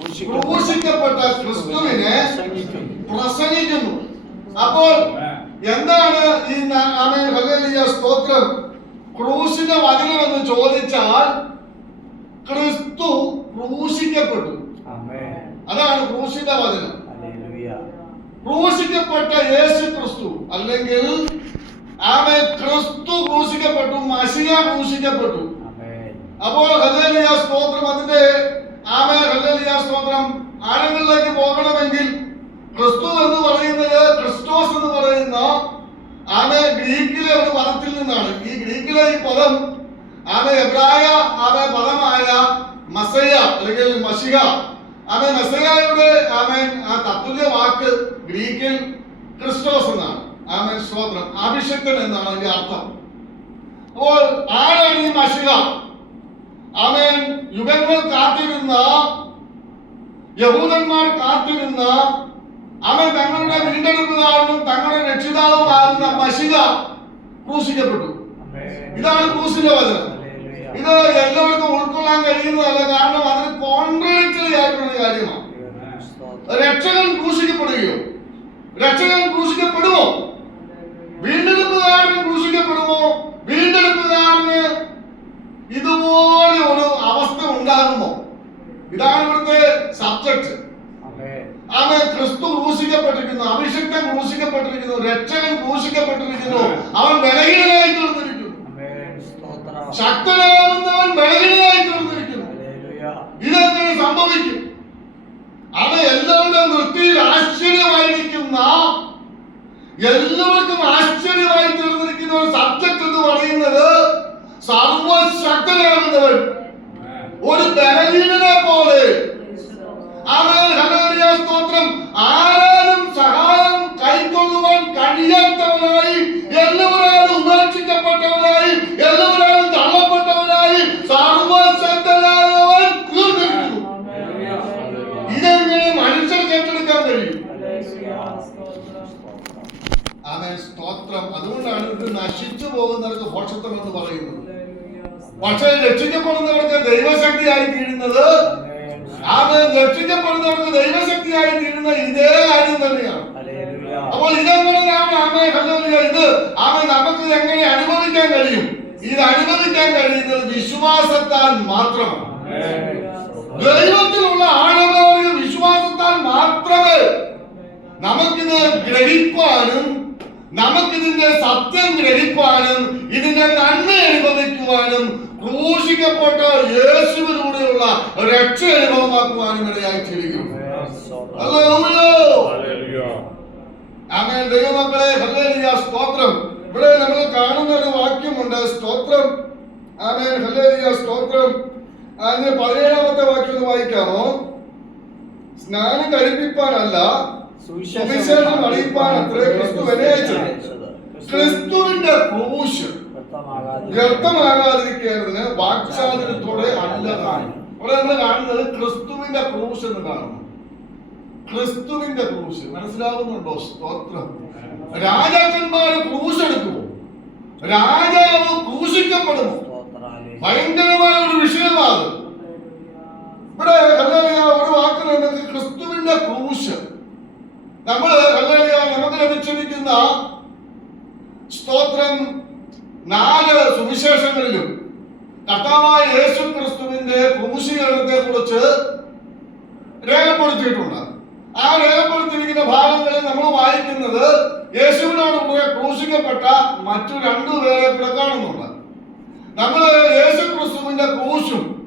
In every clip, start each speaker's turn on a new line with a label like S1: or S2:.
S1: ക്രൂശിക്കപ്പെട്ട ക്രിസ്തുവിനെ പ്രസംഗിക്കുന്നു. അപ്പോൾ എന്താണ് ഈ ഹല്ലേലൂയ സ്തോത്രം? ക്രൂശിന്റെ വചനമെന്ന് ചോദിച്ചാൽ ക്രിസ്തു ക്രൂശിക്കപ്പെട്ടു. അതാണ് ക്രൂശിന്റെ വചനം. ക്രൂശിക്കപ്പെട്ട യേശു ക്രിസ്തു അല്ലെങ്കിൽ ആമെ ക്രിസ്തു ക്രൂശിക്കപ്പെട്ടു മഷിക ക്രൂശിക്കപ്പെട്ടു. അപ്പോൾ ഹല്ലേലൂയ സ്തോത്രം. അതിന്റെ ആമേ ഹല്ലേലൂയ സ്തോത്രം. ആഴങ്ങളിലേക്ക് പോകണമെങ്കിൽ ക്രിസ്തു എന്ന് പറയുന്നത് ക്രിസ്റ്റോസ് എന്ന് പറയുന്ന ആമേ ഗ്രീക്കിലെ ഒരു പദത്തിൽ നിന്നാണ്. ഈ ഗ്രീക്കിലെ ഈ പദം ആമേ എബ്രായ ആമേ പദമായ മസയ അല്ലെങ്കിൽ മഷിക ആമേ മസയായുടെ ആമേൻ ആ തത്തുല്യ വാക്ക് ഗ്രീക്കിൽ ക്രിസ്റ്റോസ് എന്നാണ്. ആമേൻ സ്തോത്രം. അഭിഷക്തൻ എന്നാണ് അതിന്റെ അർത്ഥം. അപ്പോൾ ആരാണ് ഈ മഷിക അവൻ യുഗങ്ങൾ കാത്തിരുന്ന യഹൂദന്മാർ കാത്തിരുന്ന അവൻ തങ്ങളുടെ വീണ്ടെടുക്കുന്നതാണെന്നും തങ്ങളുടെ രക്ഷിതാവുമാകുന്ന മഷിക ക്രൂശിക്കപ്പെട്ടു. ഇതാണ് ക്രൂസിന്റെ വചനം. ഇത് എല്ലാവർക്കും ഉൾക്കൊള്ളാൻ കഴിയുന്നതല്ല കാരണം അതിന് കോൺട്രഡിക്ടറി ആയിട്ടുള്ള കാര്യമാണ്. രക്ഷകൻ ക്രൂശിക്കപ്പെടുകയോ രക്ഷകൻ ക്രൂശിക്കപ്പെടുമോ? വീണ്ടെടുപ്പുകാരൻ ക്രൂശിക്കപ്പെടുമോ? വീണ്ടെടുപ്പുകാരന് ഇതുപോലെ ഒരു അവസ്ഥ ഉണ്ടാകുമോ? ഇതാണ് ഇവിടുത്തെ സബ്ജക്ട് അത്. ക്രിസ്തു ക്രൂശിക്കപ്പെട്ടിരിക്കുന്നു അഭിഷിക്തൻ ക്രൂശിക്കപ്പെട്ടിരിക്കുന്നു രക്ഷകൻ ക്രൂശിക്കപ്പെട്ടിരിക്കുന്നു അവൻ ബലഹീനനായി തീർന്നിരിക്കുന്നു. ശക്തനാകുന്നവൻ ബലഹീനനായി തീർന്നിരിക്കുന്നു. ഇതെങ്ങനെ സംഭവിക്കും? അത് എല്ലാവരുടെ വൃത്തിയിൽ ആശ്ചര്യമായിരിക്കുന്ന എല്ലാവർക്കും ആശ്ചര്യമായി തീർന്നിരിക്കുന്ന ഒരു സബ്ജക്ട് എന്ന് പറയുന്നത് സർവശക്തനാകുന്നവൻ. ഒരു ബലഹീനനെ പോലെ. സ്തോത്രം. ആരാലും സഹായം കൈക്കൊള്ളുവാൻ കഴിയാത്തവനായി എല്ലാവരും ഉപേക്ഷിക്കപ്പെട്ടവനായി എല്ലാവരും തള്ളപ്പെട്ടവനായി സർവശക്തനായവൻ തീർന്നിരിക്കുന്നു ഇതെങ്ങനെ മനുഷ്യർക്ക് ഏറ്റെടുക്കാൻ കഴിയും? അവൻ സ്തോത്രം. അതുകൊണ്ടാണ് ഇത് നശിച്ചു പോകുന്നവർക്ക് ഭോഷത്വം എന്ന് പറയുന്നത്. പക്ഷേ രക്ഷിക്കപ്പെടുന്നവർക്ക് ദൈവശക്തിയായി തീരുന്നത് ആമേൻ രക്ഷിക്കപ്പെടുന്നവർക്ക് ദൈവശക്തിയായി തീരുന്ന ഇതേ കാര്യം തന്നെയാണ്. അപ്പോൾ ഇതെങ്ങനെ നാം ആമേ ഹല്ലേലൂയ ഇത് ആമ നമുക്ക് എങ്ങനെ അനുഭവിക്കാൻ കഴിയും? ഇത് അനുഭവിക്കാൻ കഴിയുന്നത് വിശ്വാസത്താൽ മാത്രമാണ്. ദൈവത്തിലുള്ള ആഴമേറിയ വിശ്വാസത്താൽ മാത്രമേ നമുക്കിത് ഗ്രഹിക്കാനും നമുക്കിതിന്റെ സത്യം ഗ്രഹിക്കാനും ഇതിന്റെ നന്മ അനുഭവിക്കുവാനും ക്രൂശിക്കപ്പെട്ട യേശുവിലൂടെയുള്ള രക്ഷ അനുഭവമാക്കുവാനും ഇടയായി തീരുകയും ആമേൻ. ദൈവമക്കളെ ഹല്ലേലൂയ. സ്തോത്രം. ഇവിടെ നമ്മൾ കാണുന്ന ഒരു വാക്യമുണ്ട്. സ്തോത്രം. ആമേൻ. ഹല്ലേലൂയ. സ്തോത്രം. അതിന് പതിനേഴാമത്തെ വാക്യം ഒന്ന് വായിക്കാമോ? സ്നാനം കഴിപ്പിപ്പാനല്ല സുവിശേഷം അറിയിപ്പാൻ അത്രേ ക്രിസ്തു എന്നെ ക്രിസ്തുവിന്റെ ക്രൂശ്. വ്യർത്ഥമാകാതിരിക്കേണ്ടതിന് വാക്ചാതുര്യത്തോടെ അല്ലതാണ്. ഇവിടെ നമ്മൾ കാണുന്നത് ക്രിസ്തുവിന്റെ ക്രൂശ് എന്ന് കാണുന്നു. ക്രിസ്തുവിന്റെ ക്രൂശ്. മനസ്സിലാവുന്നുണ്ടോ? സ്തോത്രം. രാജാക്കന്മാർ ക്രൂശ് എടുക്കുമോ രാജാവ് ക്രൂശിക്കപ്പെടുമോ ഭയങ്കരമായ ഒരു വിഷയമാണ് ഇവിടെ ഒരു വാക്കുന്നുണ്ട് ക്രിസ്തുവിന്റെ ക്രൂശ്. നമ്മൾ നമുക്ക് ലഭിച്ചിരിക്കുന്ന സ്തോത്രം നാല് സുവിശേഷങ്ങളിലും കർത്താവായ യേശു ക്രിസ്തുവിന്റെ ക്രൂശീകരണത്തെ കുറിച്ച് രേഖപ്പെടുത്തിയിട്ടുണ്ട്. ആ രേഖപ്പെടുത്തിയിരിക്കുന്ന ഭാഗങ്ങളിൽ നമ്മൾ വായിക്കുന്നത് യേശുവിനോട് ക്രൂശിക്കപ്പെട്ട മറ്റു രണ്ടു പേരെ കൂടെ കാണുന്നുണ്ട്. നമ്മൾ യേശു ക്രിസ്തുവിന്റെ ക്രൂശും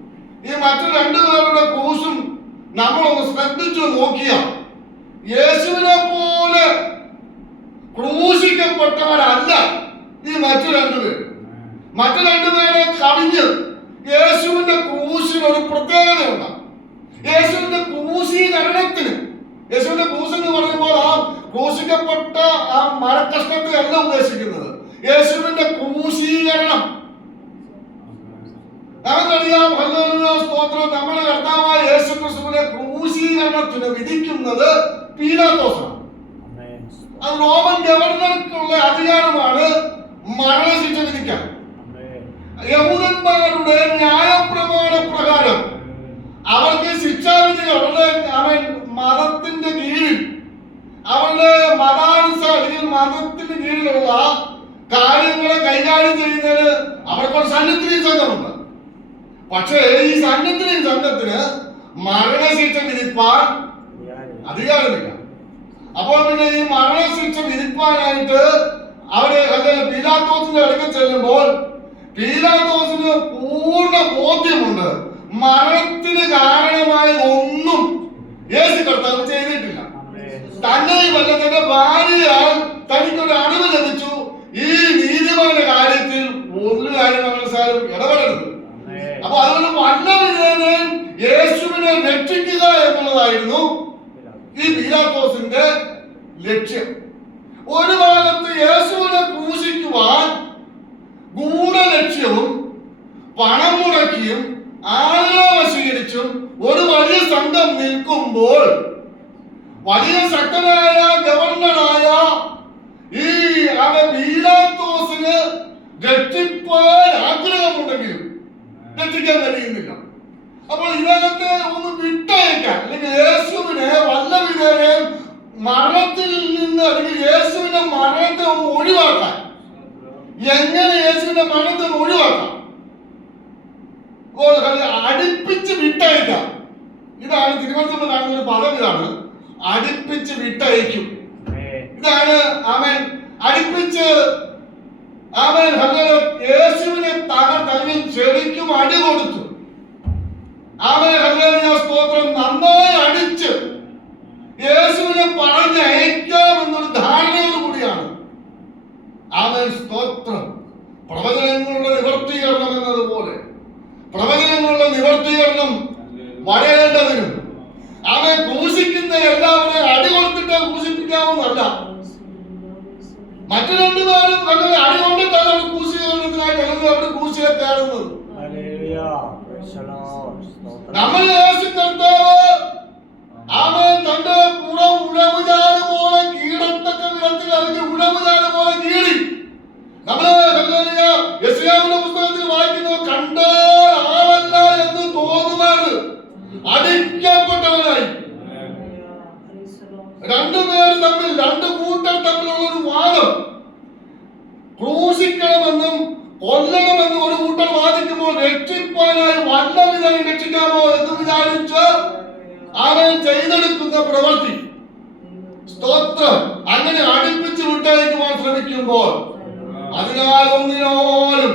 S1: ഈ മറ്റു രണ്ടു പേരുടെ ക്രൂശും നമ്മളൊന്ന് ശ്രദ്ധിച്ചു നോക്കിയാൽ യേശുവിനെ പോലെ ക്രൂശിക്കപ്പെട്ടവരല്ല. ഈ മറ്റു രണ്ടുപേർ മറ്റു രണ്ടുപേരെ കവിഞ്ഞ് യേശുവിന്റെ ക്രൂശിന് ഒരു പ്രത്യേകത ഉണ്ടാകും യേശുവിന്റെ ക്രൂശീകരണത്തിന് യേശുവിന്റെ ക്രൂശ് എന്ന് പറയുമ്പോൾ ആ ക്രൂശിക്കപ്പെട്ട ആ മരക്കഷ്ണത്തെ അല്ല ഉദ്ദേശിക്കുന്നത്. യേശുവിന്റെ ക്രൂശീകരണം. നമുക്കറിയാം സ്തോത്രം. നമ്മുടെ കർത്താവായ യേശു ക്രിസ്തുവിനെ ക്രൂശീകരണത്തിന് വിധിക്കുന്നത് പീലാത്തോസാണ്. അത് റോമൻ ഗവർണർക്കുള്ള അധികാരമാണ് മരണശിക്ഷ വിധിക്കാം യഹൂദന്മാരുടെ ന്യായപ്രമാണ പ്രകാരം അവർക്ക് ശിക്ഷാവിധി അവരുടെ അവൻ മതത്തിന്റെ കീഴിൽ അവരുടെ മതാനുസാര മതത്തിന്റെ കീഴിലുള്ള കാര്യങ്ങളെ കൈകാര്യം ചെയ്യുന്നതിന് അവർക്കൊരു സന്നദ്ധയും സംഘമുണ്ട്. പക്ഷേ ഈ സന്നദ്ധയും സംഘത്തിന് മരണശിക്ഷ വിധിപ്പാൻ അധികാരമില്ല. അപ്പോൾ പിന്നെ ഈ മരണശിക്ഷ വിധിപ്പാനായിട്ട് അല്ലെങ്കിൽ പീലാത്തോസിന്റെ അടുക്കൽ ചെല്ലുമ്പോൾ പീലാത്തോസിന് പൂർണ ബോധ്യമുണ്ട്. മരണത്തിന് കാരണമായ ഒന്നും യേശു കർത്താവ് ചെയ്തിട്ടില്ല. തന്നെയുമല്ല തന്റെ ഭാര്യയാൽ തനിക്കൊരു അറിവ് ലഭിച്ചു. ഈ നീതിമാന്റെ കാര്യത്തിൽ ഒരു കാര്യം അങ്ങനെ സാരം ഇടപെടരുത്. അപ്പൊ അതുകൊണ്ട് വിധേനയും യേശുവിനെ രക്ഷിക്കുക എന്നുള്ളതായിരുന്നു ഈ പീലാത്തോസിന്റെ ലക്ഷ്യം. ഒരു ഭാഗത്ത് യേശുവിനെ ക്രൂശിക്കുവാൻ ഗൂഢലക്ഷ്യവും പണം മുടക്കിയും ആളുകളെ വശീകരിച്ചും ഒരു വലിയ സംഘം നിൽക്കുമ്പോൾ വലിയ ശക്തനായ ഗവർണറായ ഈ അവ പീലാത്തോസിന് രക്ഷിപ്പാൻ ആഗ്രഹമുണ്ടെങ്കിലും രക്ഷിക്കാൻ കഴിയുന്നില്ല. അപ്പോൾ ഇതിനകത്ത് ഒന്ന് വിട്ടയക്കാൻ അല്ലെങ്കിൽ യേശുവിനെ വല്ല വിധേയം മരണത്തിൽ നിന്ന് അല്ലെങ്കിൽ യേശുവിന്റെ മരണത്തെ ഒന്ന് ഒഴിവാക്കാൻ. എങ്ങനെ യേശുവിന്റെ മരണത്തെ ഒന്ന് ഒഴിവാക്കാം? അടുപ്പിച്ച് വിട്ടയക്കാം ഇതാണ് തിരുവനന്തപുരം കാണുന്ന ഒരു പദം ഇതാണ്. അടുപ്പിച്ച് വിട്ടയക്കും ഇതാണ് അവൻ അടുപ്പിച്ച് അവൻ. യേശുവിനെ തകർത്തല്ലെങ്കിൽ ശരിക്കും അടി കൊടുത്തു. അവൻ സ്തോത്രം. നന്നായി അടിച്ച് യേശുവിനെ പറഞ്ഞയക്കാം എന്നൊരു ധാരണയോട് കൂടിയാണ് ആമൻ സ്തോത്രം പ്രവചനങ്ങളുടെ നിവർത്തീകരണം എന്നതുപോലെ പ്രവചനങ്ങളുടെ നിവർത്തീകരണം വരേണ്ടതിനും അവൻ ക്രൂശിക്കുന്ന എല്ലാവരെയും അടി കൊടുത്തിട്ട് ക്രൂശിപ്പിക്കാവുന്നല്ല മറ്റു രണ്ടുപേരും അങ്ങനെ അടി കൊണ്ടിട്ടാണ് അവർ ക്രൂശീകരണത്തിനായി കിടന്നത് അവർ ക്രൂശിയെ തേടുന്നത് നമ്മൾ യേശു കർത്താവ് അവൻ തന്റെ പുറം ഉഴവുചാൽ പോലെ കീഴത്തക്ക വിധത്തിൽ അല്ലെങ്കിൽ ഉഴവുചാൽ പോലെ കീറി നമ്മൾ ഹല്ലേലൂയ, യെശയ്യാവിന്റെ പുസ്തകത്തിൽ വായിക്കുന്നത് കണ്ടാൽ ആളല്ല എന്ന് തോന്നുമാണ് അടിക്കപ്പെട്ടവനായി രണ്ടുപേർ തമ്മിൽ രണ്ട് കൂട്ടർ തമ്മിലുള്ള ഒരു വാദം ക്രൂശിക്കണമെന്നും കൊല്ലണമെന്നും ഒരു കൂട്ടർ വാദിക്കുമ്പോൾ രക്ഷിപ്പാനായി വല്ല വിധം രക്ഷിക്കാമോ എന്ന് വിചാരിച്ച് അവൻ ചെയ്തെടുക്കുന്ന പ്രവൃത്തി. സ്തോത്രം. അങ്ങനെ അടുപ്പിച്ച് വിട്ടയക്കുവാൻ ശ്രമിക്കുമ്പോൾ അതിനാൽ ഒന്നിനോലും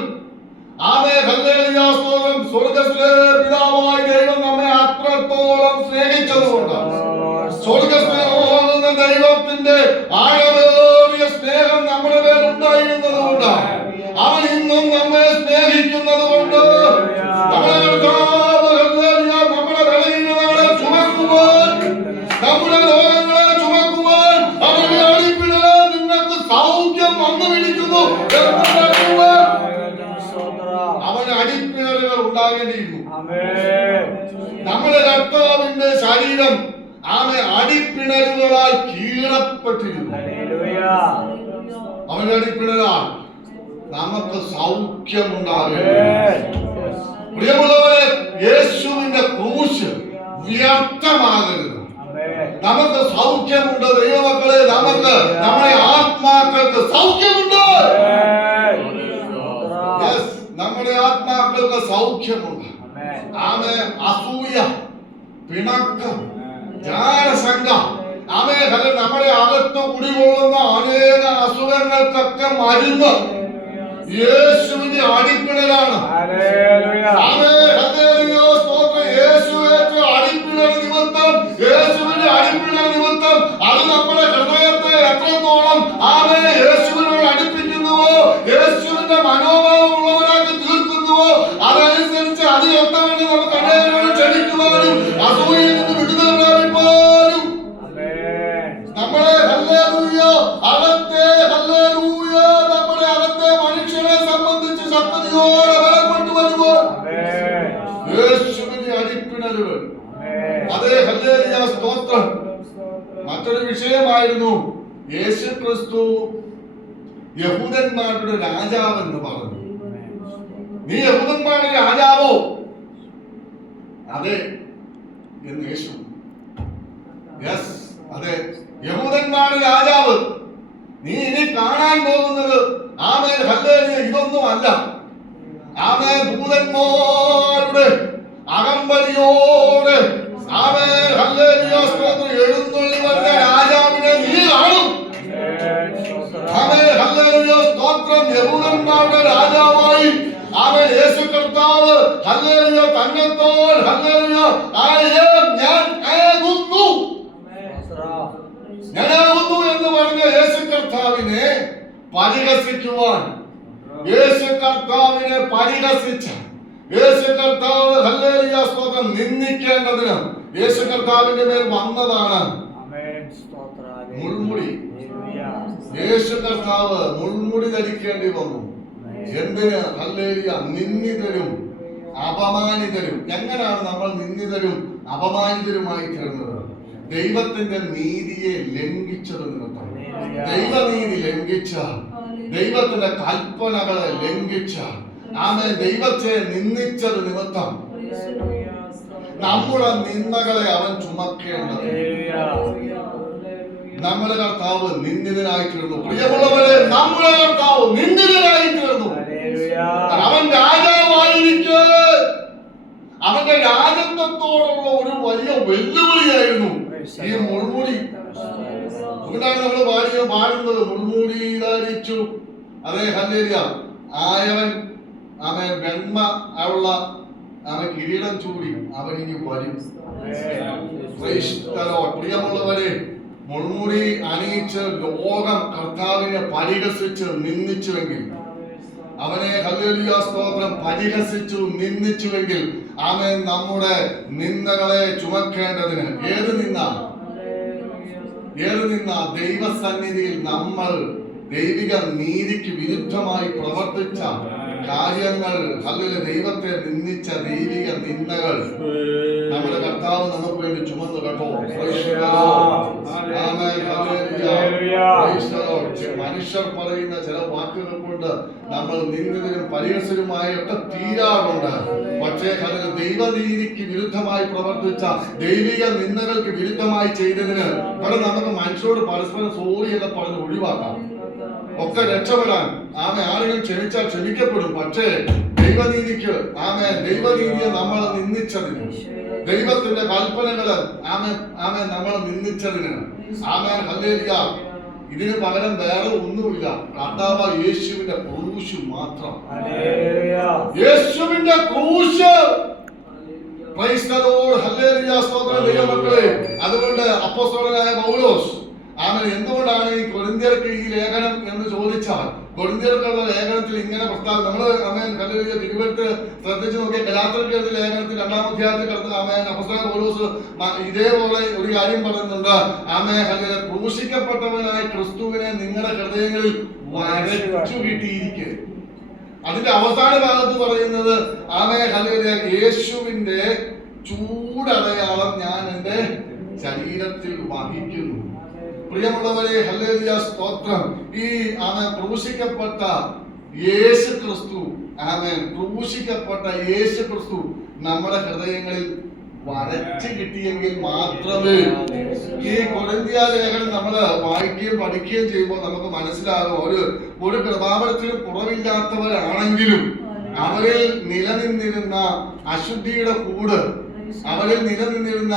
S1: പിതാവായ ദൈവം നമ്മെ ദൈവത്തിന്റെ ആഴമേറിയ സ്നേഹം നമ്മുടെ മേൽ ഉണ്ടായിരുന്നത് കൊണ്ട് അവൻ ഇന്നും നമ്മെ സ്നേഹിക്കുന്നത് കൊണ്ട് നമ്മുടെ ബലഹീനതകളെ ചുമക്കുവാൻ നമ്മുടെ രോഗങ്ങളെ ചുമക്കുവാൻ അവരുടെ അടിപ്പിടലെ നിങ്ങൾക്ക് സൗഖ്യം വന്നു എന്ന് പറയുവാൻ അവന് അടിപ്പിണറുകൾ ഉണ്ടാകേണ്ടിയിരുന്നു. നമ്മുടെ കർത്താവിന്റെ ശരീരം ആമെ അടിപ്പിണലുകളാൽ കീഴപ്പെട്ടിരുന്നു. അവന്റെ അടിപ്പിണരാൽ നമുക്ക് സൗഖ്യമുണ്ടാകരുത് പ്രിയമുള്ളവരെ യേശുവിന്റെ ക്രൂശ് വ്യർത്ഥമാകരുത്. നമുക്ക് സൗഖ്യമുണ്ട് ദൈവമക്കളെ നമുക്ക് നമ്മുടെ ആത്മാക്കൾക്ക് സൗഖ്യമുണ്ട്. നമ്മുടെ ആത്മാക്കൾക്ക് സൗഖ്യമുണ്ട്. ആമേ അസൂയ പിണക്കം ജാനസംഘ ആമേ നമ്മുടെ അകത്ത് കുടികൊള്ളുന്ന അനേക അസുഖങ്ങൾക്കൊക്കെ മരുന്ന് യേശുവിന്റെ അടിപ്പിണലാണ് പരിഹസിക്കുവാൻ. യേശു കർത്താവിനെ പരിഹസിച്ച. യേശു കർത്താവ് ഹല്ലേലൂയ സ്തോത്രം. നിന്ദിക്കേണ്ടതിന് യേശു കർത്താവിന്റെ മേൽ വന്നതാണ്. മുൾമുടി. യേശു കർത്താവ് മുൾമുടി ധരിക്കേണ്ടി വന്നു. എന്തിന്? ഹല്ലേലിയ. നിന്ദിതരും അപമാനിതരും. എങ്ങനെയാണ് നമ്മൾ നിന്ദിതരും അപമാനിതരുമായി തീർന്നത് ദൈവത്തിന്റെ നീതിയെ ലംഘിച്ചത് നിമിത്തം. ദൈവനീതി ലംഘിച്ച ദൈവത്തിന്റെ കൽപ്പനകളെ ലംഘിച്ച ആമേ ദൈവത്തെ നിന്ദിച്ചത് നിമിത്തം നമ്മുടെ നിന്ദകളെ അവൻ ചുമക്കേണ്ടത്. നമ്മുടെ കർത്താവ് നിന്ദിതനായി പ്രിയമുള്ളവരെ നമ്മുടെ കർത്താവ് നിന്ദിതനായി അവൻ രാജാവായിരിക്കെ. അവന്റെ രാജത്വത്തോടുള്ള ഒരു വലിയ വെല്ലുവിളിയായിരുന്നു ഈ മുൾമുടി. അതുകൊണ്ടാണ് നമ്മൾ പാടിയ പാടുന്നത് മുൾമുടി ധരിച്ചു അതേ ഹല്ലേലിയ. ആയവൻ അവൻ വെണ്മ ഉള്ള അവൻ കിരീടം ചൂടി. അവൻ ഇനി വരും. പ്രിയമുള്ളവരെ മുൾമുടി അണിയിച്ച് ലോകം കർത്താവിനെ പരിഹസിച്ച് നിന്ദിച്ചുവെങ്കിൽ അവനെ ഹല്ലേലൂയ സ്തോത്രം പരിഹസിച്ചു നിന്ദിച്ചുവെങ്കിൽ അവൻ നമ്മുടെ നിന്ദകളെ ചുമക്കേണ്ടതിന് ഏത് നിന്ന ഏത് നിന്ന ദൈവസന്നിധിയിൽ നമ്മൾ ദൈവിക നീതിക്ക് വിരുദ്ധമായി പ്രവർത്തിച്ച കാര്യങ്ങൾ അല്ലെങ്കിൽ ദൈവത്തെ നിന്ദിച്ച ദൈവിക നിന്ദകൾ. നമ്മുടെ കർത്താവ് നമുക്ക് വേണ്ടി ചുമന്നു കേട്ടോ മനുഷ്യർ പറയുന്ന ചില വാക്കുകൾ കൊണ്ട് നമ്മൾ നിന്ദിതരും പരിഹസരുമായിട്ട് തീരാറുണ്ട് പക്ഷേ അതിന് ദൈവനീതിക്ക് വിരുദ്ധമായി പ്രവർത്തിച്ച ദൈവിക നിന്ദകൾക്ക് വിരുദ്ധമായി ചെയ്തതിന് ഇവിടെ നമുക്ക് മനുഷ്യരോട് പരസ്പരം സോറി എന്ന് പറഞ്ഞ് ഒഴിവാക്കാം ഒക്കെ രക്ഷപ്പെടാൻ ആമേ ആളുകൾ ക്ഷമിച്ചാൽ ക്ഷമിക്കപ്പെടും. പക്ഷേ ദൈവനീതിക്ക് ആമേ ദൈവനീതിയെ നമ്മൾ നിന്ദിച്ചതിന് ദൈവത്തിന്റെ കൽപ്പനകൾ ആമെ ആമെ നമ്മൾ നിന്ദിച്ചതിന്. ആമേ ഹല്ലേലിയ. ഇതിന് പകരം വേറെ ഒന്നുമില്ല. കർത്താവ് യേശുവിന്റെ ക്രൂശ് മാത്രം. യേശുവിന്റെ ക്രൂശ്. അതുകൊണ്ട് അപ്പോസ്തലനായ പൗലോസ് ആമൻ എന്തുകൊണ്ടാണ് ഈ കൊരിന്തിയർക്ക് ഈ ലേഖനം എന്ന് ചോദിച്ചാൽ കൊരിന്ത്യർക്കുള്ള ലേഖനത്തിൽ ഇങ്ങനെ പ്രസ്താവന നമ്മൾ ആമേൻ ഹല്ലേലൂയ തിരുവഴുത്ത് ശ്രദ്ധിച്ചു നോക്കിയ ഗലാത്തർക്ക് എഴുതിയ ലേഖനത്തിൽ രണ്ടാം അധ്യായത്തിൽ കിടന്ന് അമേൻ അപ്പോസ്തലൻ പോലൂസ് ഇതേപോലെ ഒരു കാര്യം പറയുന്നുണ്ട്. ആമേ ഹല്ലേലൂയ ക്രൂശിക്കപ്പെട്ടവനായ ക്രിസ്തുവിനെ നിങ്ങളുടെ ഹൃദയങ്ങളിൽ വരച്ചു കിട്ടിയിരിക്കുക അതിന്റെ അവസാന ഭാഗത്ത് പറയുന്നത് ആമേ ഹല്ലേലൂയ യേശുവിന്റെ ചൂടടയാളം ഞാൻ എന്റെ ശരീരത്തിൽ വഹിക്കുന്നു. പ്രിയമുള്ളവരെ ഹല്ലേലൂയ സ്തോത്രം. ഈ ആമേ ക്രൂശിക്കപ്പെട്ട യേശു ക്രിസ്തു ആമേ ക്രൂശിക്കപ്പെട്ട യേശു ക്രിസ്തു നമ്മുടെ ഹൃദയങ്ങളിൽ വരച്ച് കിട്ടിയെങ്കിൽ മാത്രമേ ഈ കൊരിന്ത്യ ലേഖനം നമ്മൾ വായിക്കുകയും പഠിക്കുകയും ചെയ്യുമ്പോൾ നമുക്ക് മനസ്സിലാകും. ഒരു ഒരു കൃപാപരത്തിലും കുറവില്ലാത്തവരാണെങ്കിലും അവരിൽ നിലനിന്നിരുന്ന അശുദ്ധിയുടെ കൂട് അവരിൽ നിലനിന്നിരുന്ന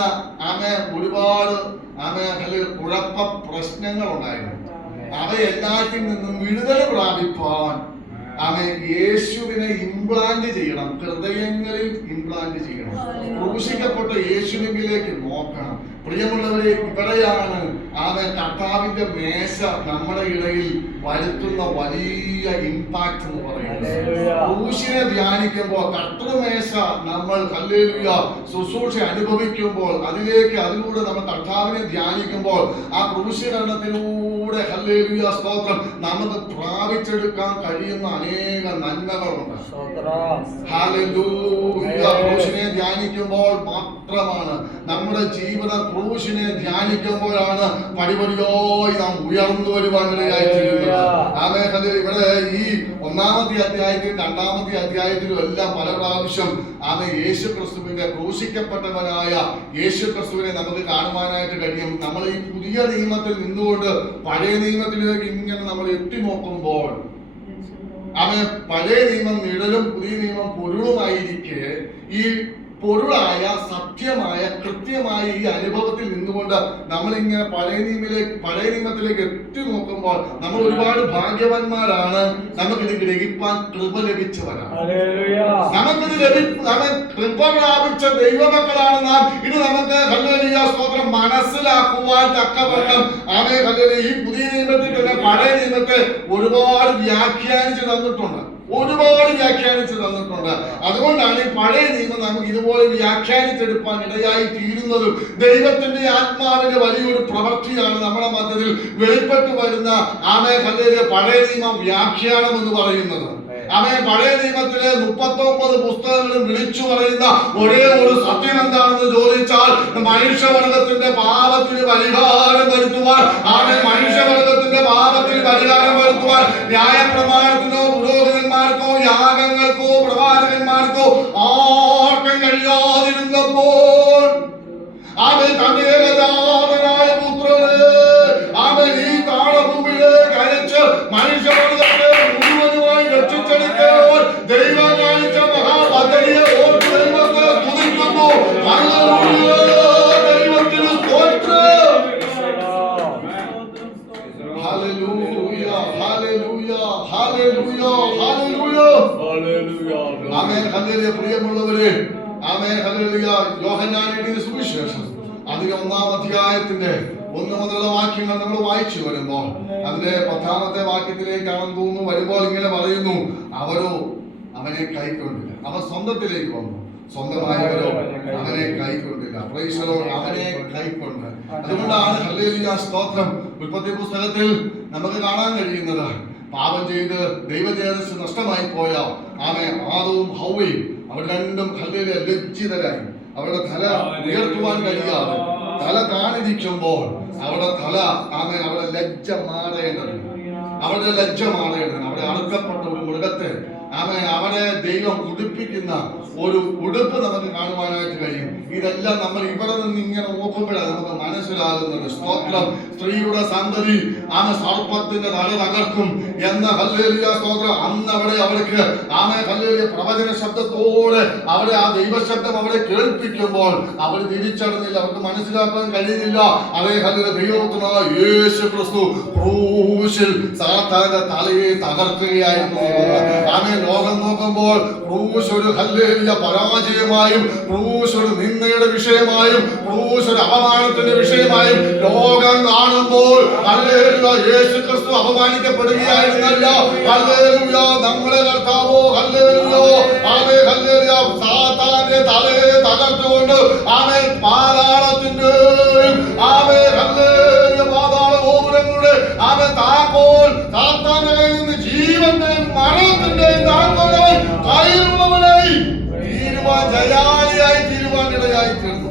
S1: ആമേ ഒരുപാട് അല്ലെങ്കിൽ കുഴപ്പ പ്രശ്നങ്ങൾ ഉണ്ടായിരുന്നു അവയെല്ലാത്തിൽ നിന്നും വിടുതൽ പ്രാപിപ്പാൻ അവൻ യേശുവിനെ ഇംപ്ലാന്റ് ചെയ്യണം. ഹൃദയങ്ങളിൽ ഇംപ്ലാന്റ് ചെയ്യണം. ക്രൂശിക്കപ്പെട്ട യേശുവിലേക്ക് നോക്കണം. പ്രിയമുള്ളവരെ ഇവിടെയാണ് അവൻ കർത്താവിന്റെ മേശ നമ്മുടെ ഇടയിൽ വരുത്തുന്ന വലിയ ഇമ്പാക്ട് എന്ന് പറയുന്നത്. ക്രൂശിനെ ധ്യാനിക്കുമ്പോൾ കർത്തൃമേശ നമ്മൾ ഹല്ലേലൂയ ശുശ്രൂഷ അനുഭവിക്കുമ്പോൾ അതിലേക്ക് അതിലൂടെ നമ്മൾ കർത്താവിനെ ധ്യാനിക്കുമ്പോൾ ആ ക്രൂശീകരണത്തിലൂടെ ഹല്ലേലൂയ സ്തോത്രം. നമുക്ക് പ്രാപിച്ചെടുക്കാൻ കഴിയുന്ന അനേക നന്മകളുണ്ട്. ക്രൂശിനെ ധ്യാനിക്കുമ്പോൾ മാത്രമാണ്. നമ്മുടെ ജീവിത ക്രൂശിനെ ധ്യാനിക്കുമ്പോഴാണ് പടിപടിയോയി നാം ഉയർന്നു വരുവാനിടയായി ചെയ്യുന്നത്. ആമേ ഹല്ലേലൂയ. ഇവിടെ ഈ ഒന്നാമത്തെ അധ്യായത്തിലും രണ്ടാമത്തെ അധ്യായത്തിലും എല്ലാം പല പ്രാവശ്യം അത് യേശു ക്രിസ്തുവിന്റെ ക്രൂശിക്കപ്പെട്ടവനായ യേശു ക്രിസ്തുവിനെ നമുക്ക് കാണുവാനായിട്ട് കഴിയും. നമ്മൾ ഈ പുതിയ നിയമത്തിൽ നിന്നുകൊണ്ട് പഴയ നിയമത്തിലേക്ക് ഇങ്ങനെ നമ്മൾ എത്തി നോക്കുമ്പോൾ അവൻ പഴയ നിയമം നിഴലും പുതിയ നിയമം പൊരുളുമായിരിക്കെ ഈ പൊരുളായ സത്യമായ കൃത്യമായ ഈ അനുഭവത്തിൽ നിന്നുകൊണ്ട് നമ്മളിങ്ങനെ പഴയ നിയമത്തിലേക്ക് പഴയ നിയമത്തിലേക്ക് എത്തി നോക്കുമ്പോൾ നമ്മൾ ഒരുപാട് ഭാഗ്യവാന്മാരാണ്. നമുക്കിത് ഗ്രഹിപ്പാൻ കൃപ ലഭിച്ചവരാണ്. നമുക്കിത് ലഭി കൃപ പ്രാപിച്ച ദൈവമക്കളാണ് നാം ഇത് നമുക്ക് ഹല്ലേലൂയ സ്തോത്രം മനസ്സിലാക്കുവാൻ തക്കവണ്ണം ആമേ ഹല്ലേലൂയ. ഈ പുതിയ നിയമത്തിൽ തന്നെ പഴയ നിയമത്തെ ഒരുപാട് വ്യാഖ്യാനിച്ച് തന്നിട്ടുണ്ട്. ഒരുപാട് വ്യാഖ്യാനിച്ച് തന്നിട്ടുണ്ട്. അതുകൊണ്ടാണ് ഈ പഴയ നിയമം നമുക്ക് ഇതുപോലെ വ്യാഖ്യാനിച്ചെടുക്കാൻ ഇടയായി തീരുന്നതും ദൈവത്തിന്റെ ആത്മാവിന്റെ വലിയൊരു പ്രവൃത്തിയാണ് നമ്മുടെ മധ്യത്തിൽ വെളിപ്പെട്ടു വരുന്ന ആമേ ഹല്ലേലൂയ പഴയ നിയമം വ്യാഖ്യാനം എന്ന് പറയുന്നത്. അവൻ പഴയ നിയമത്തിലെ മുപ്പത്തി ഒമ്പത് പുസ്തകങ്ങളും വിളിച്ചു പറയുന്ന ഒരേ ഒരു സത്യം എന്താണെന്ന് ചോദിച്ചാൽ മനുഷ്യവർഗത്തിന്റെ പാപത്തിന് പരിഹാരം വരുത്തുവാൻ ആമേ മനുഷ്യവർഗത്തിന്റെ പാപത്തിന് പരിഹാരം വരുത്തുവാൻ ന്യായപ്രമാണത്തിനോ പുരോഹിതന്മാർക്കോ യാഗങ്ങൾക്കോ പ്രവാചകന്മാർക്കോ ആർക്കും കഴിയാതിരുന്നപ്പോൾ അവൻ തന്റെ പത്താമത്തെ വാക്യത്തിലേക്കാണെന്ന് തോന്നുന്നു. വരുമ്പോൾ ഇങ്ങനെ പറയുന്നു അവരോ അവനെ കൈക്കൊണ്ടില്ല. അവർ സ്വന്തത്തിലേക്ക് വന്നു. സ്വന്തമായവരോ അവനെ കൈക്കൊണ്ടില്ല. പ്രൈസലോ അവനെ കൈക്കൊണ്ട്. അതുകൊണ്ടാണ് ഹല്ലേലൂയ സ്തോത്രം. ഉൽപ്പത്തി പുസ്തകത്തിൽ നമുക്ക് കാണാൻ കഴിയുന്നത് പാപം ചെയ്ത് ദൈവതേജസ് നഷ്ടമായി പോയ ആമേ ആദവും ഹൗവയും അവർ രണ്ടും ഹല്ലേലിയ ലജ്ജിതരായി. അവരുടെ തല ഉയർത്തുവാൻ കഴിയാതെ തല താണിരിക്കുമ്പോൾ അവരുടെ തല ആമേ അവരുടെ ലജ്ജ മാറേണ്ടതുണ്ട് അവരുടെ ലജ്ജ മാറേണ്ടത് അവിടെ അറുക്കപ്പെട്ട ഒരു മൃഗത്തെ അവരെ ദൈവം ഉടുപ്പിക്കുന്ന ഒരു ഉടുപ്പ് നമുക്ക് കാണുവാനായിട്ട് കഴിയും. ഇതെല്ലാം നമ്മൾ ഇവിടെ നിന്ന് ഇങ്ങനെ നോക്കുമ്പോഴാണ് നമുക്ക് മനസ്സിലാകുന്നത്. സ്തോത്രം. സ്ത്രീയുടെ സന്തതി ആന സർപ്പത്തിന്റെ തല തകർക്കും എന്ന ഹല്ലേലൂയ സ്തോത്രം. അന്ന് അവിടെ അവർക്ക് ആമെ കല്ലേലിയ പ്രവചന ശബ്ദത്തോടെ അവരെ ആ ദൈവശബ്ദം അവരെ കേൾപ്പിക്കുമ്പോൾ അവർ തിരിച്ചറിഞ്ഞില്ല. അവർക്ക് മനസ്സിലാക്കാൻ കഴിയുന്നില്ല. അതേ കല്ല ദൈവത്തിനായ യേശു ക്രിസ്തു ക്രൂശിൽ സാത്താന്റെ തലയെ തകർക്കുകയായിരുന്നു. ആമേ ലോകം നോക്കുമ്പോൾ ക്രൂശ് ഒരു ഹല്ലേലിയ പരാജയമായും ക്രൂശ് ഒരു നിന്ദയുടെ വിഷയമായും ക്രൂശ് ഒരു അപമാനത്തിന്റെ വിഷയമായും ലോകം കാണുമ്പോൾ ഹല്ലേലിയ യേശു ക്രിസ്തു അപമാനിക്കപ്പെടുകയായിരുന്നല്ല. ഹല്ലേലിയ നമ്മുടെ കർത്താവോ ഹല്ലേലിയോ. ആമേ ഹല്ലേലിയ. സാത്താന്റെ തലയെ തകർത്തുകൊണ്ട് ആമേ പാതാളത്തിന്റെ ആമേ ഹല്ലേലിയ. പാതാള ഗോപുരങ്ങളുടെ ആമേ താക്കോൽ സാത്താന്റെ നിന്ന് ജീവന്റെയും മരണത്തിന്റെയും കയ്യിലുള്ളവനായി തീരുവാൻ ജയാളിയായി തീരുവാൻ ഇടയായി തീർന്നു.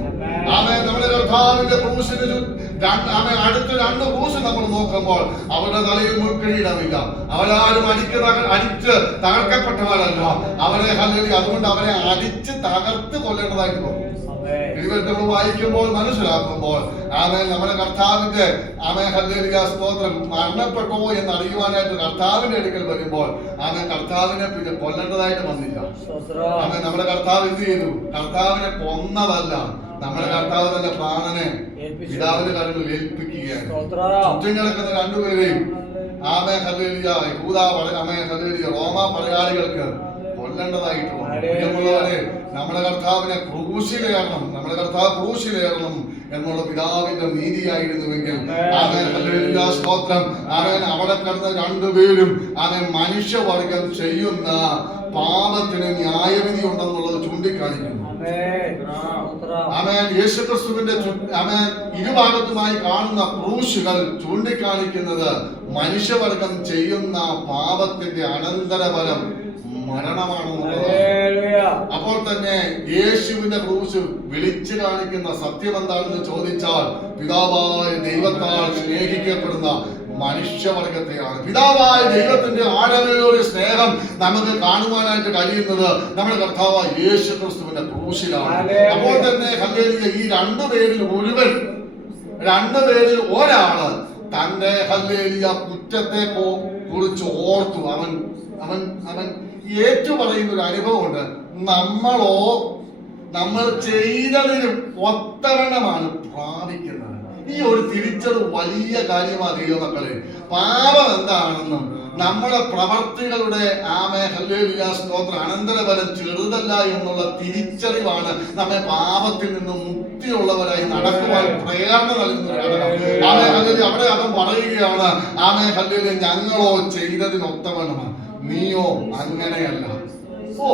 S1: ആമേ നമ്മുടെ കർത്താവിന്റെ ക്രൂശിന് അടുത്ത രണ്ട് ക്രൂശ് നമ്മൾ നോക്കുമ്പോൾ അവരുടെ തലയിൽ മുൾക്കിരീടമില്ല അവരാരും അടിക്ക് അടിച്ച് തകർക്കപ്പെട്ടവരല്ല. അവരെ ഹല്ലേലൂയ. അതുകൊണ്ട് അവരെ അടിച്ച് തകർത്ത് കൊല്ലേണ്ടതായിട്ട് പോകും തിരുവനന്തപുരം നമ്മൾ വായിക്കുമ്പോൾ മനസ്സിലാക്കുമ്പോൾ ആമേ നമ്മുടെ കർത്താവിന്റെ ആമേ ഹല്ലേലൂയ സ്തോത്രം മരണപ്പെട്ടോ എന്ന് അറിയുവാനായിട്ട് കർത്താവിന്റെ അടുക്കൽ വരുമ്പോൾ ആമേ കർത്താവിനെ പിന്നെ കൊല്ലേണ്ടതായിട്ട് വന്നില്ല. ആമേ നമ്മുടെ കർത്താവ് എന്ത് ചെയ്തു? കർത്താവിനെ കൊന്നതല്ല. നമ്മുടെ കർത്താവ് തന്റെ പ്രാണനെ പിതാവിന്റെ കരങ്ങളിൽ ഏൽപ്പിക്കുകയാണ്. ചുറ്റും കിടക്കുന്ന രണ്ടുപേരെയും ആമേ ഹലേലിയ യഹൂദ പട- ഹലേലിയ റോമ പടയാളികൾക്ക് കൊല്ലേണ്ടതായിട്ടുള്ളവരെ നമ്മുടെ കർത്താവിനെ ക്രൂശിലേറണം നമ്മുടെ കർത്താവ് ക്രൂശിലേറണം എന്നുള്ള പിതാവിന്റെ നീതിയായിരുന്നുവെങ്കിൽ ഹല്ലേലൂയ സ്തോത്രം. അവൻ അവിടെ കിടന്ന രണ്ടുപേരും അവൻ മനുഷ്യവർഗം ചെയ്യുന്ന പാപത്തിന് ന്യായവിധി ഉണ്ടെന്നുള്ളത് ചൂണ്ടിക്കാണിക്കുന്നു. യേശുക്രിസ്തുവിന്റെ ആമേൻ. ഇരുഭാഗത്തുമായി കാണുന്ന ക്രൂശുകൾ ചൂണ്ടിക്കാണിക്കുന്നത് മനുഷ്യവർഗം ചെയ്യുന്ന പാപത്തിന്റെ അനന്തരഫലം മരണമാണെന്നുള്ളതാണ് അപ്പോൾ തന്നെ യേശുവിന്റെ ക്രൂശ് വിളിച്ചു കാണിക്കുന്ന സത്യം എന്താണെന്ന് ചോദിച്ചാൽ പിതാവായ ദൈവത്താൽ സ്നേഹിക്കപ്പെടുന്ന മനുഷ്യവർഗത്തെയാണ് പിതാവായ ദൈവത്തിന്റെ ആഴമേറിയ സ്നേഹം നമുക്ക് കാണുവാനായിട്ട് കഴിയുന്നത് നമ്മുടെ കർത്താവ് യേശു ക്രിസ്തുവിന്റെ ക്രൂശിലാണ് അപ്പോൾ തന്നെ ഹല്ലേലൂയ ഈ രണ്ടു പേരിൽ ഒരുവൻ രണ്ടു പേരിൽ ഒരാൾ തന്റെ ഹല്ലേലിയ കുറ്റത്തെ കുറിച്ച് ഓർത്തു. അവൻ അവൻ അവൻ ഏറ്റു പറയുന്ന ഒരു അനുഭവമുണ്ട്. നമ്മളോ നമ്മൾ ചെയ്തതിനും ഒത്തവണ്ണമാണ് പ്രാപിക്കുന്നത്. ഈ ഒരു തിരിച്ചറിവ് വലിയ കാര്യമാണ് ദൈവമക്കളെ പാപം എന്താണെന്നും നമ്മുടെ പ്രവർത്തികളുടെ ആമേ ഹല്ലേലൂയ സ്തോത്ര അനന്തരഫലം ചെറുതല്ല എന്നുള്ള തിരിച്ചറിവാണ് നമ്മെ പാപത്തിൽ നിന്ന് മുക്തിയുള്ളവരായി നടക്കുവാൻ പ്രേരണ നൽകുന്ന ആമേ ഹല്ലേലി അവിടെ അവൻ പറയുകയാണ് ആമേ ഹല്ലേലൂയ ഞങ്ങളോ ചെയ്തതിനൊത്തവണ്ണമാണ് നീയോ അങ്ങനെയല്ല. ഓ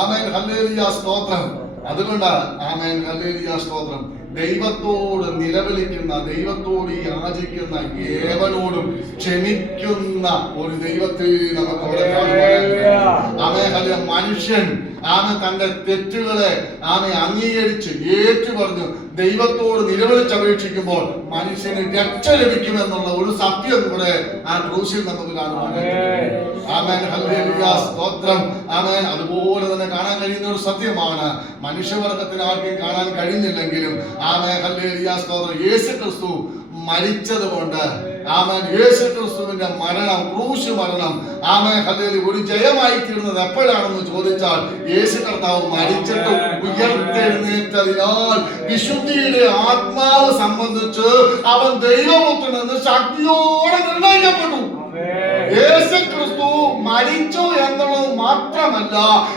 S1: ആമേൻ ഹല്ലേലൂയ സ്തോത്രം. അതുകൊണ്ടാണ് ആമേൻ ഹല്ലേലൂയ സ്തോത്രം. ദൈവത്തോട് നിലവിളിക്കുന്ന ദൈവത്തോട് യാചിക്കുന്ന ഏവനോടും ക്ഷമിക്കുന്ന ഒരു ദൈവത്തെ നമുക്ക് അവിടെ കാണുവാൻ ആമേ മനുഷ്യൻ ആമ തന്റെ തെറ്റുകളെ ആമെ അംഗീകരിച്ച് ഏറ്റു പറഞ്ഞു ദൈവത്തോട് നിലവിളിച്ചപേക്ഷിക്കുമ്പോൾ മനുഷ്യന് രക്ഷ ലഭിക്കുമെന്നുള്ള ഒരു സത്യം കൂടെ ആ ക്രൂശിൽ നമുക്ക് കാണുവാണ് ആമേൻ. സ്തോത്രം. ആമേൻ. അതുപോലെ തന്നെ കാണാൻ കഴിയുന്ന ഒരു സത്യമാണ്. മനുഷ്യവർഗത്തിന് ആർക്കും കാണാൻ കഴിഞ്ഞില്ലെങ്കിലും ആമേൻ. ഹല്ലേലൂയ. സ്തോത്രം. യേശു ക്രിസ്തു മരിച്ചത് കൊണ്ട് ആമേൻ. യേശു ക്രിസ്തുവിന്റെ മരണം ക്രൂശ് മരണം ആമേൻ. ഹല്ലേലൂയ. ഒരു ജയമായി തീർന്നത് എപ്പോഴാണെന്ന് ചോദിച്ചാൽ യേശു കർത്താവ് മരിച്ചിട്ട് ഉയർത്തെഴുന്നേറ്റതിനാൽ വിശുദ്ധിയുടെ ആത്മാവ് സംബന്ധിച്ച് അവൻ ദൈവപുത്രനെന്ന് ശക്തിയോടെ നിർണയിക്കപ്പെട്ടു യേശു മരിച്ചു എന്നുള്ളത് മാത്രമല്ല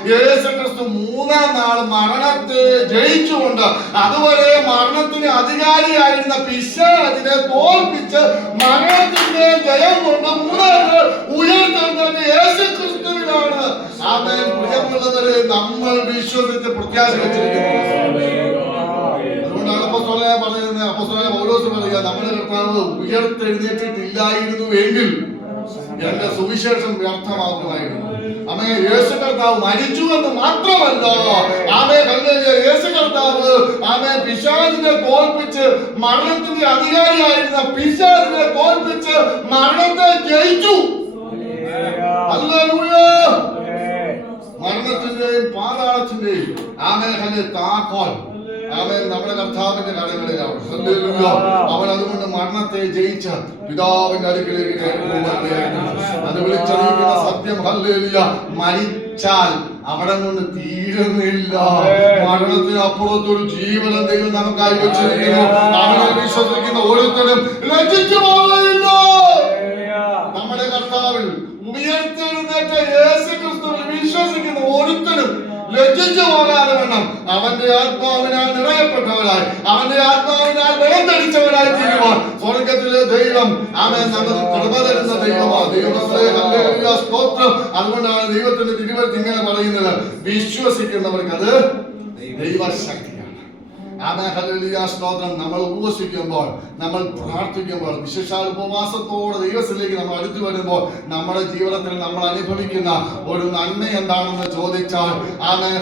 S1: യേശു ക്രിസ്തു മൂന്നാം നാൾ മരണത്തെ ജയിച്ചുകൊണ്ട് അതുവരെ മരണത്തിന് അധികാരിയായിരുന്ന പിശാചിനെ തോൽപ്പിച്ച് മരണത്തിന്റെ ജയം കൊണ്ട് മൂന്നാം നാൾ ഉയർത്തുന്നത് യേശു ക്രിസ്തുവിനാണ് ആമേൻ. പ്രിയമുള്ളവരെ നമ്മൾ വിശ്വസിച്ച് പ്രത്യാശ വെച്ചിരിക്കുന്നു അപ്പസ്തോലനെ പറയുന്നത് അപ്പസ്തോലനെ പൗലോസ് പറയുക നമ്മുടെ കർത്താവ് ഉയർത്തെഴുന്നേറ്റിട്ടില്ലായിരുന്നു എങ്കിൽ എന്റെ സുവിശേഷം വ്യർത്ഥമാകുമായിരുന്നു അമ്മയെ യേശു കർത്താവ് മരിച്ചു എന്ന് മാത്രമല്ല. ആമേ കല്ലേലിയ യേശു കർത്താവ് ആമേ പിശാചിനെ തോൽപ്പിച്ച് മരണത്തിന്റെ അധികാരിയായിരുന്ന പിശാചിനെ തോൽപ്പിച്ച് മരണത്തെ ജയിച്ചു. മരണത്തിന്റെയും പാതാളത്തിന്റെയും ആമേ ഹല്ലെ താക്കോൽ. ആമേൻ നമ്മുടെ കർത്താവിന്റെ ഹല്ലേലൂയ. അവൻ അതുകൊണ്ട് മരണത്തെ ജയിച്ച പിതാവിന്റെ അടുക്കിലേക്ക്. അത് വിളിച്ചറിയിക്കുന്ന സത്യം ഹല്ലേലൂയ. മരിച്ചാൽ അവിടെ കൊണ്ട് തീരുന്നില്ല. മരണത്തിന് അപ്പുറത്തൊരു ജീവനം ദൈവം നമുക്കായി വെച്ചിരിക്കുന്നു. അവനെ വിശ്വസിക്കുന്ന ഓരോരുത്തരും രചിച്ചു പോവുകയില്ല നമ്മുടെ കർത്താവിൽ ഉയർത്തെഴുന്നേറ്റ യേശു ക്രിസ്തുവിൽ വിശ്വസിക്കുന്ന ഒരുത്തനും ലജ്ജിച്ചു പോകാതെ വേണം. അവന്റെ ആത്മാവിനാൽ നിറയപ്പെട്ടവരായി അവന്റെ ആത്മാവിനാൽ ബലം ധരിച്ചവരായി തീരുവാൻ സ്വർഗത്തിലെ ദൈവം അവൻ കൃപ തരുന്ന ദൈവമാണ്. ദൈവത്തെ സ്തോത്രം. അതുകൊണ്ടാണ് ദൈവത്തിന്റെ തിരുവരുത്തി ഇങ്ങനെ പറയുന്നത്. വിശ്വസിക്കുന്നവർക്ക് അത് ഹല്ലേലൂയ സ്തോത്രം. നമ്മൾ ഉപവസിക്കുമ്പോൾ നമ്മൾ പ്രാർത്ഥിക്കുമ്പോൾ വിശേഷാൽ ഉപവാസത്തോടെ ദൈവത്തിലേക്ക് നമ്മൾ അടുത്തു വരുമ്പോൾ നമ്മുടെ ജീവിതത്തിൽ നമ്മൾ അനുഭവിക്കുന്ന ഒരു നന്മ എന്താണെന്ന് ചോദിച്ചാൽ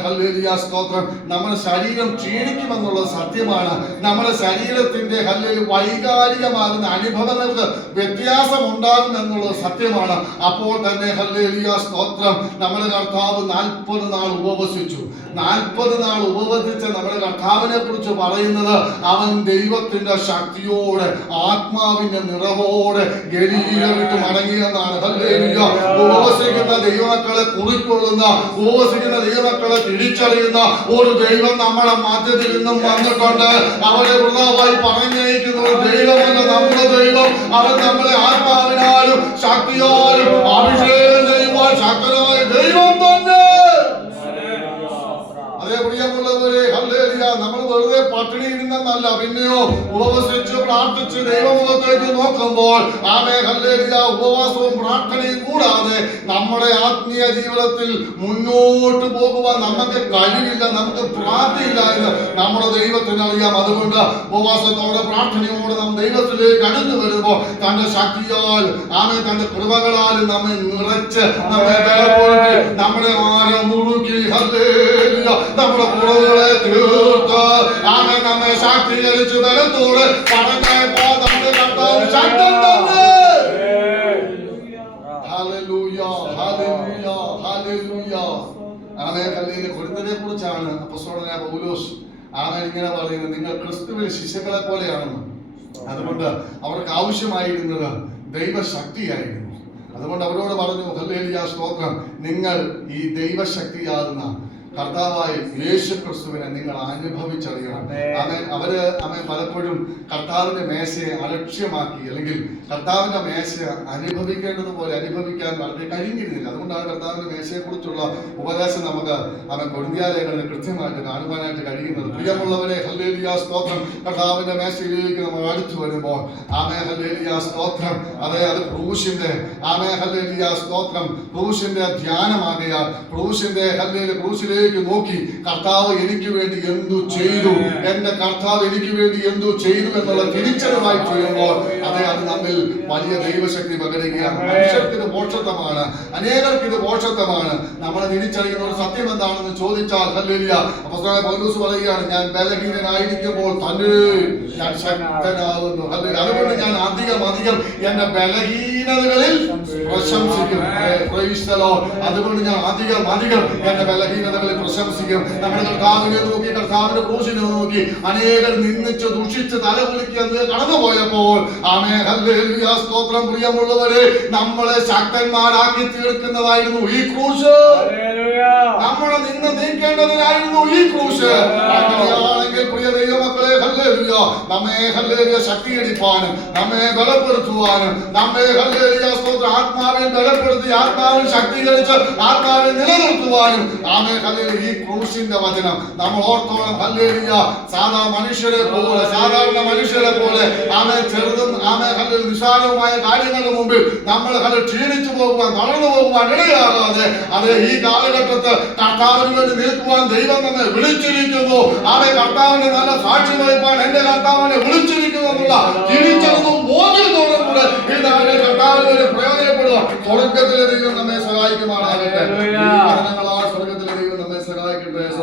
S1: ഹല്ലേലൂയ സ്തോത്രം. നമ്മുടെ ശരീരം ക്ഷീണിക്കുമെന്നുള്ളത് സത്യമാണ്. നമ്മുടെ ശരീരത്തിന്റെ ഹല്ലേലു വൈകാരികമാകുന്ന അനുഭവങ്ങൾക്ക് വ്യത്യാസം ഉണ്ടാകും എന്നുള്ളത് സത്യമാണ്. അപ്പോൾ തന്നെ ഹല്ലേലിയ സ്തോത്രം. നമ്മുടെ കർത്താവ് നാൽപ്പത് നാൾ ഉപവസിച്ചു. നാൽപ്പത് നാൾ ഉപവസിച്ച നമ്മുടെ കർത്താവിനെ കുറിച്ച് പറയുന്നത് അവൻ ദൈവത്തിന്റെ ശക്തിയോടെ ആത്മാവിന്റെ നിറവോടെ ഗലീലവിട്ട് മടങ്ങിയെന്നാണ്. ഹല്ലേലൂയ ഉപവസിക്കുന്ന ദൈവമക്കളെ കുറിക്കൊള്ളുന്ന ഉപവസിക്കുന്ന ദൈവമക്കളെ തിരിച്ചറിയുന്ന ഒരു ദൈവം നമ്മുടെ മധ്യത്തിൽ നിന്നും വന്നിട്ടുണ്ട്. അവരെ വൃതാവായി പറഞ്ഞയക്കുന്ന ഒരു ദൈവമല്ല നമ്മുടെ ദൈവം. അവൻ നമ്മളെ ആത്മാവിനാലും ശക്തിയാലും അഭിഷേകം ചെയ്യുവാൻ ശക്തനായ ദൈവം തന്നെ അതേ പ്രിയമുള്ളവരെ ഹല്ലേലൂയ നമ്മൾ വെറുതെ പട്ടിണി ഇരുന്നെന്നല്ല പിന്നെയോ ഉപവസിച്ച് പ്രാർത്ഥിച്ച് ദൈവമുഖത്തേക്ക് നോക്കുമ്പോൾ ഉപവാസവും പ്രാർത്ഥനയും കൂടാതെ നമ്മുടെ ആത്മീയ ജീവിതത്തിൽ മുന്നോട്ട് പോകുവാൻ നമുക്ക് കഴിവില്ല നമുക്ക് പ്രാർത്ഥിയില്ല എന്ന് നമ്മുടെ ദൈവത്തിന് അറിയാം. അതുകൊണ്ട് ഉപവാസത്തോടെ പ്രാർത്ഥനയോടെ നാം ദൈവത്തിലേക്ക് അടുത്ത് വരുമ്പോൾ തന്റെ ശക്തിയാൽ ആമേ തന്റെ കൃപകളാൽ നമ്മെ നിറച്ച് നമ്മെ നമ്മുടെ മുറുക്കി നമ്മുടെ കുറവുകളെ ആമേ ശാക്തീകരിച്ച് ബലത്തോടെ പറഞ്ഞപ്പോ നമ്മുടെ കർത്താവ് ശക്തൻ തന്നെ. കൊരിന്ത്യരെ കുറിച്ചാണ് അപ്പോസ്തലനായ പൗലോസ് ആമേ ഇങ്ങനെ പറയുന്നത്. നിങ്ങൾ ക്രിസ്തുവിൽ ശിശുക്കളെ പോലെയാണെന്ന് അതുകൊണ്ട് അവർക്ക് ആവശ്യമായിരുന്നത് ദൈവശക്തിയായിരുന്നു. അതുകൊണ്ട് അവരോട് പറഞ്ഞു ഹല്ലേലിയ സ്തോത്രം. നിങ്ങൾ ഈ ദൈവശക്തിയാകുന്ന കർത്താവായ യേശു ക്രിസ്തുവിനെ നിങ്ങൾ അനുഭവിച്ചറിയണം. അവൻ അവർ അവൻ പലപ്പോഴും കർത്താവിന്റെ മേശയെ അലക്ഷ്യമാക്കി അല്ലെങ്കിൽ കർത്താവിന്റെ മേശയെ അനുഭവിക്കേണ്ടതുപോലെ അനുഭവിക്കാൻ വളരെ കഴിഞ്ഞിരുന്നില്ല. അതുകൊണ്ടാണ് കർത്താവിന്റെ മേശയെ കുറിച്ചുള്ള ഉപദേശം നമുക്ക് അവൻ കൊടിയാലയങ്ങളിൽ കൃത്യമായിട്ട് കാണുവാനായിട്ട് കഴിയുന്നത്. പ്രിയമുള്ളവരെ ഹല്ലേലിയ സ്തോത്രം. കർത്താവിന്റെ മേശയിലേക്ക് നമ്മൾ അടുത്തു വരുമ്പോൾ ആമേ ഹല്ലേലിയ സ്തോത്രം. അതെ അത് ക്രൂശിന്റെ ആമേ ഹല്ലേലിയ സ്തോത്രം. ക്രൂശിന്റെ ധ്യാനമാകയാൽ ക്രൂശിന്റെ ഹല്ലേലി ക്രൂശിലേക്ക് നോക്കി കർത്താവ് എനിക്ക് വേണ്ടി എന്തു ചെയ്തു? എന്റെ കർത്താവ് എനിക്ക് വേണ്ടി എന്തു ചെയ്തു എന്നുള്ള തിരിച്ചറിവായി ചെയ്യുമ്പോൾ അതെ അത് നമ്മിൽ വലിയ ദൈവശക്തി പകരുകയാണ്. മനുഷ്യർക്ക് ഇത് പോഷത്വമാണ് അനേകർക്ക് ഇത് പോഷത്വമാണ് നമ്മളെ തിരിച്ചറിയുന്ന ഒരു സത്യം എന്താണെന്ന് ചോദിച്ചാൽ ഹല്ലേലൂയ. അപ്പോസ്തലനായ പൗലൂസ് പറയുകയാണ് ഞാൻ ബലഹീനനായിരിക്കുമ്പോൾ തന്നെ ഞാൻ ശക്തനാകുന്നു. അതുകൊണ്ട് ഞാൻ അധികം അധികം എന്റെ ബലഹീനതകളിൽ പ്രശംസിക്കും. അതുകൊണ്ട് ഞാൻ അധികം അധികം എന്റെ ബലഹീനതകളിൽ പ്രശംസിക്കും. നമ്മുടെ കർത്താവിനെ നോക്കി കർത്താവിന്റെ ക്രൂശിനെ നോക്കി അനേകർ നിന്നിച്ച് ദുഷിച്ച് തലകുലിക്ക് അത് കടന്നുപോയപ്പോൾ സ്തോത്രം പ്രിയമുള്ളവരെ നമ്മളെ ശക്തന്മാരാക്കി തീർക്കുന്നതായിരുന്നു ഈ ക്രൂശ്. നമ്മളെ നിന്ന് നീക്കേണ്ടതിനായിരുന്നു ഈ ക്രൂശ്. അങ്ങനെയാണെങ്കിൽ പ്രിയ ദൈവമക്കളെ ഹല്ലേലൂയ. നമ്മെ ഹല്ലേലൂയ ശക്തിയടിപ്പാനും നമ്മെ ബലപ്പെടുത്തുവാനും നമ്മെ ഹല്ലേലൂയ സ്തോത്രം ആത്മാവിൽ ബലപ്പെടുത്തി ആത്മാവിൽ ശക്തീകരിച്ച് ആത്മാവിൽ നിലനിർത്തുവാനും ആമേ ഈ ക്രൂശിന്റെ വചനം. നമ്മൾ ഓർത്തോളം ഹല്ലേലിയ. സാധാ മനുഷ്യരെ പോലെ സാധാരണ മനുഷ്യരെ പോലെ ആമേ ചെറുതും ആമേ ഹല്ലിൽ വിശാലവുമായ കാര്യങ്ങളുടെ മുമ്പിൽ നമ്മൾ ഹല്ലേലൂയ ക്ഷീണിച്ചു പോകുവാൻ തളർന്നു പോകുവാൻ ഇടയാകാതെ അത് ഈ കാലഘട്ടത്ത് കർത്താവിന് വേണ്ടി നിൽക്കുവാൻ ദൈവം തന്നെ വിളിച്ചിരിക്കുന്നു. ആമേ കർത്താവിനെ നല്ല സാക്ഷി വഹിപ്പാൻ എന്റെ കർത്താവിനെ വിളിച്ചിരിക്കുന്നു എന്നുള്ള തിരിച്ചറിവും ബോധ്യത്തോടും കൂടെ ഈ നാളിൽ കർത്താവിന് പ്രയോജനപ്പെടുക സ്വർഗത്തിലെ ദൈവം നമ്മെ സഹായിക്കുമാറാകട്ടെ.